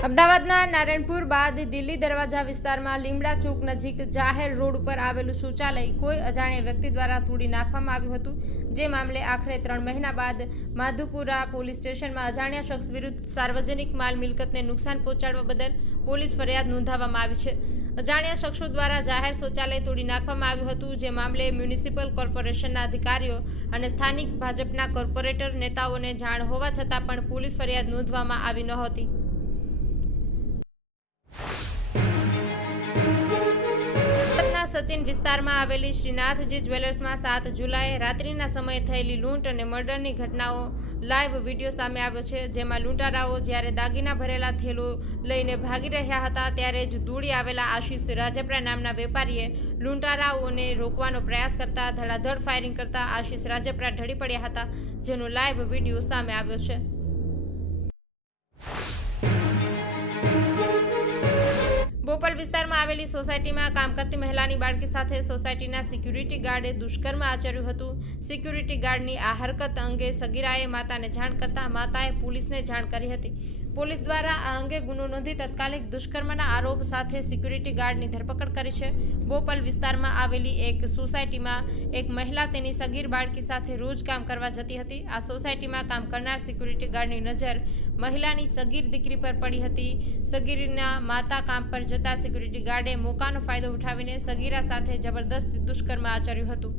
સુરતના નારાયણપુર બાદ દિલ્હી દરવાજા વિસ્તારમાં લીમડા ચોક નજીક જાહેર રોડ ઉપર આવેલું શૌચાલય કોઈ અજાણ્યા વ્યક્તિ દ્વારા તોડી નાખવામાં આવ્યું હતું. જે મામલે આખરે ત્રણ મહિના બાદ માધુપુરા પોલીસ સ્ટેશનમાં અજાણ્યા શખ્સ વિરુદ્ધ સાર્વજનિક માલ મિલકતને નુકસાન પહોંચાડવા બદલ પોલીસ ફરિયાદ નોંધાવવામાં આવી છે. અજાણ્યા શખ્સો દ્વારા જાહેર શૌચાલય તોડી નાખવામાં આવ્યું હતું, જે મામલે મ્યુનિસિપલ કોર્પોરેશનના અધિકારીઓ અને સ્થાનિક ભાજપના કોર્પોરેટર નેતાઓને જાણ હોવા છતાં પણ પોલીસ ફરિયાદ નોંધવામાં આવી નહોતી સચિન વિસ્તારમાં આવેલી શ્રીનાથજી જ્વેલર્સમાં સાત જુલાઈએ રાત્રિના સમયે થયેલી લૂંટ અને મર્ડરની ઘટનાઓ લાઈવ વીડિયો સામે આવ્યો છે. જેમાં લૂંટારાઓ જ્યારે દાગીના ભરેલા થેલો લઈને ભાગી રહ્યા હતા, ત્યારે જ દૂડી આવેલા આશીષ રાજપરા નામના વેપારીએ લૂંટારાઓને રોકવાનો પ્રયાસ કરતા ધડાધડ ફાયરિંગ કરતા આશીષ રાજપરા ઢળી પડ્યા હતા, જેનો લાઈવ વીડિયો સામે આવ્યો છે. બોપલ વિસ્તારમાં આવેલી સોસાયટીમાં કામ કરતી મહિલાની બાળકી સાથે સોસાયટીના સિક્યુરિટી ગાર્ડે દુષ્કર્મ આચર્યું હતું. સિક્યુરિટી ગાર્ડની આ હરકત અંગે સગીરાએ માતાને જાણ કરતા માતાએ પોલીસને જાણ કરી હતી. પોલીસ દ્વારા આ અંગે ગુનો નોંધી તત્કાલિક દુષ્કર્મના આરોપ સાથે સિક્યુરિટી ગાર્ડની ધરપકડ કરી છે. બોપલ વિસ્તારમાં આવેલી એક સોસાયટીમાં એક મહિલા તેની સગીર બાળકી સાથે રોજ કામ કરવા જતી હતી. આ સોસાયટીમાં કામ કરનાર સિક્યુરિટી ગાર્ડની નજર મહિલાની સગીર દીકરી પર પડી હતી. સગીરના માતા કામ પર જતા સિક્યુરિટી ગાર્ડે મોકાનો ફાયદો ઉઠાવીને સગીરા સાથે જબરદસ્ત દુષ્કર્મ આચર્યું હતું.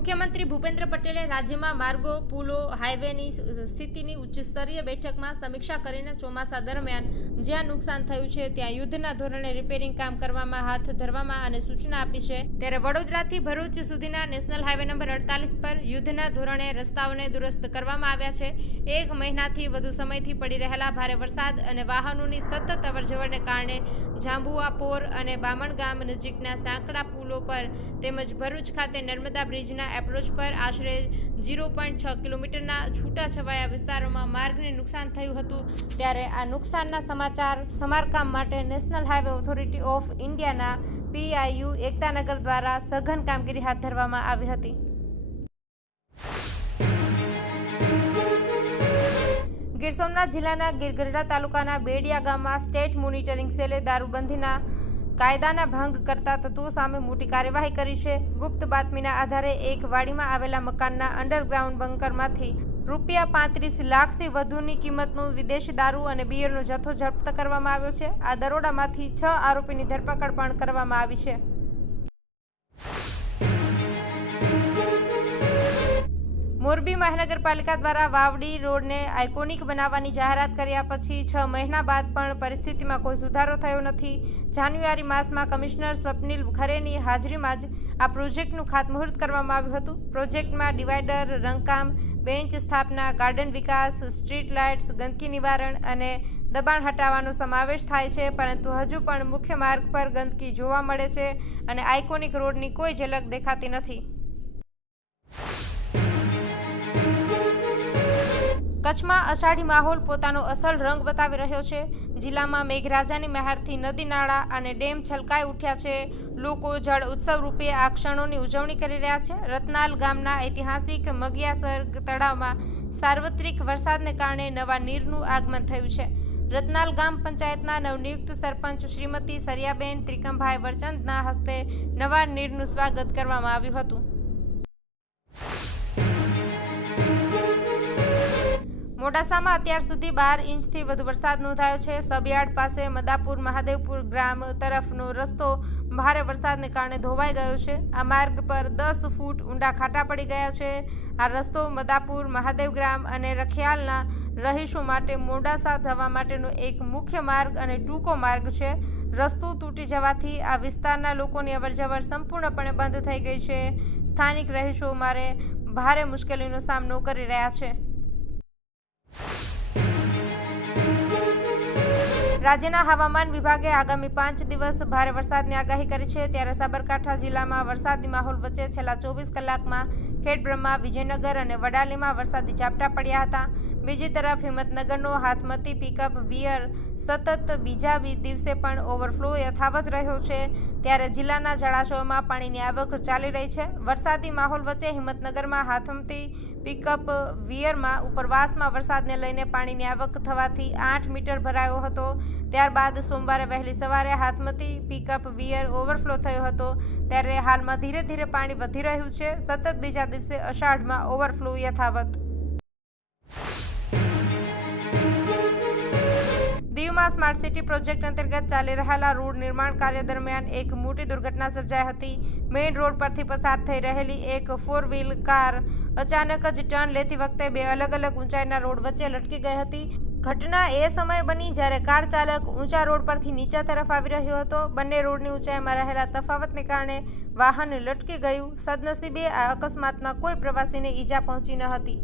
મુખ્યમંત્રી ભૂપેન્દ્ર પટેલે રાજ્યમાં માર્ગો, પુલો, હાઈવેની સ્થિતિની ઉચ્ચસ્તરીય બેઠકમાં સમીક્ષા કરીને ચોમાસા દરમિયાન જ્યાં નુકસાન થયું છે ત્યાં યુદ્ધના ધોરણે રિપેરિંગ કામ કરવામાં હાથ ધરવામાં અને સૂચના આપી છે. ત્યારે વડોદરાથી ભરૂચ સુધીના નેશનલ હાઈવે નંબર અડતાલીસ પર યુદ્ધના ધોરણે રસ્તાઓને દુરસ્ત કરવામાં આવ્યા છે. એક મહિનાથી વધુ સમયથી પડી રહેલા ભારે વરસાદ અને વાહનોની સતત અવરજવરને કારણે જાંબુઆ પોર અને બામણ ગામ નજીકના સાંકડા પુલો પર તેમજ ભરૂચ ખાતે નર્મદા બ્રિજના એપ્રોચ પર આશરે ઝીરો પોઈન્ટ છ કિલોમીટરના છૂટાછવાયા વિસ્તારોમાં માર્ગને નુકસાન થયું હતું. ત્યારે આ નુકસાનના સમાચાર સમારકામ માટે નેશનલ હાઈવે ઓથોરિટી ઓફ ઇન્ડિયાના પીઆઈયુ એકતાનગર દ્વારા સઘન કામગીરી હાથ ધરવામાં આવી હતી. ગીર સોમનાથ જિલ્લાના ગીરગઢડા તાલુકાના બેડિયા ગામમાં સ્ટેટ મોનિટરિંગ સેલે દારૂબંધીના કાયદાના ભંગ કરતા તત્વો સામે મોટી કાર્યવાહી કરી છે. ગુપ્ત બાતમીના આધારે એક વાડીમાં આવેલા મકાનના અંડરગ્રાઉન્ડ બંકરમાંથી રૂપિયા પાંત્રીસ લાખથી વધુની કિંમતનું વિદેશી દારૂ અને બિયરનો જથ્થો જપ્ત કરવામાં આવ્યો છે. આ દરોડામાંથી છ આરોપીની ધરપકડ પણ કરવામાં આવી છે. મોરબી મહાનગરપાલિકા દ્વારા વાવડી રોડને આઇકોનિક બનાવવાની જાહેરાત કર્યા પછી છ મહિના બાદ પણ પરિસ્થિતિમાં કોઈ સુધારો થયો નથી. જાન્યુઆરી માસમાં કમિશનર સ્વપ્નિલ ખરેની હાજરીમાં જ આ પ્રોજેક્ટનું ખાતમુહૂર્ત કરવામાં આવ્યું હતું. પ્રોજેક્ટમાં ડિવાઈડર રંગકામ, બેન્ચ સ્થાપના, ગાર્ડન વિકાસ, સ્ટ્રીટ લાઇટ્સ, ગંદકી નિવારણ અને દબાણ હટાવવાનો સમાવેશ થાય છે. પરંતુ હજુ પણ મુખ્ય માર્ગ પર ગંદકી જોવા મળે છે અને આઇકોનિક રોડની કોઈ ઝલક દેખાતી નથી. કચ્છમાં અષાઢી માહોલ પોતાનો અસલ રંગ બતાવી રહ્યો છે. જિલ્લામાં મેઘરાજાની મહેરથી નદી નાળા અને ડેમ છલકાઈ ઉઠ્યા છે. લોકો જળ ઉત્સવ રૂપે આ ક્ષણોની ઉજવણી કરી રહ્યા છે. રતનાલ ગામના ઐતિહાસિક મગિયાસર તળાવમાં સાર્વત્રિક વરસાદને કારણે નવા નીરનું આગમન થયું છે. રતનાલ ગામ પંચાયતના નવનિયુક્ત સરપંચ શ્રીમતી સરિયાબેન ત્રિકમભાઈ વરચંદના હસ્તે નવા નીરનું સ્વાગત કરવામાં આવ્યું હતું. મોડાસામાં અત્યાર સુધી બાર ઇંચથી વધુ વરસાદ નોંધાયો છે. સબયાર્ડ પાસે મદાપુર મહાદેવપુર ગ્રામ તરફનો રસ્તો ભારે વરસાદને કારણે ધોવાઈ ગયો છે. આ માર્ગ પર દસ ફૂટ ઊંડા ખાટા પડી ગયા છે. આ રસ્તો મદાપુર મહાદેવ ગ્રામ અને રખિયાલના રહીશો માટે મોડાસા જવા માટેનો એક મુખ્ય માર્ગ અને ટૂંકો માર્ગ છે. રસ્તો તૂટી જવાથી આ વિસ્તારના લોકોની અવરજવર સંપૂર્ણપણે બંધ થઈ ગઈ છે. સ્થાનિક રહીશો મારે ભારે મુશ્કેલીનો સામનો કરી રહ્યા છે. રાજ્યના હવામાન વિભાગે આગામી પાંચ દિવસ ભારે વરસાદની આગાહી કરી છે. ત્યારે સાબરકાંઠા જિલ્લામાં વરસાદી માહોલ વચ્ચે છેલ્લા ચોવીસ કલાકમાં ખેડબ્રહ્મા વિજયનગર અને વડાલીમાં વરસાદી ઝાપટા પડ્યા હતા. બીજી તરફ હિંમતનગરનો હાથમતી પિકઅપ વિયર સતત બીજા દિવસે પણ ઓવરફ્લો યથાવત રહ્યો છે. ત્યારે જિલ્લાના જળાશયોમાં પાણીની આવક ચાલી રહી છે. વરસાદી માહોલ વચ્ચે હિંમતનગરમાં હાથમતી પિકઅપ વિયરમાં ઉપરવાસમાં વરસાદને લઈને પાણીની આવક થવાથી આઠ મીટર ભરાયો હતો. ત્યારબાદ સોમવારે વહેલી સવારે હાથમતી પિકઅપ વિયર ઓવરફ્લો થયો હતો. ત્યારે હાલમાં ધીરે ધીરે પાણી વધી રહ્યું છે. સતત બીજા દિવસે અષાઢમાં ઓવરફ્લો યથાવત. દીવમાં સ્માર્ટ સિટી પ્રોજેક્ટ અંતર્ગત ચાલી રહેલા રોડ નિર્માણ કાર્ય દરમિયાન એક મોટી દુર્ઘટના સર્જાઈ હતી. મેઇન રોડ પરથી પસાર થઈ રહેલી એક ફોર વ્હીલ કાર અચાનક જ ટર્ન લેતી વખતે બે અલગ અલગ ઊંચાઈના રોડ વચ્ચે લટકી ગઈ હતી. ઘટના એ સમયે બની જ્યારે કાર ચાલક ઊંચા રોડ પરથી નીચા તરફ આવી રહ્યો હતો. બંને રોડની ઊંચાઈમાં રહેલા તફાવતને કારણે વાહન લટકી ગયું. સદનસીબે આ અકસ્માતમાં કોઈ પ્રવાસીને ઈજા પહોંચી ન હતી.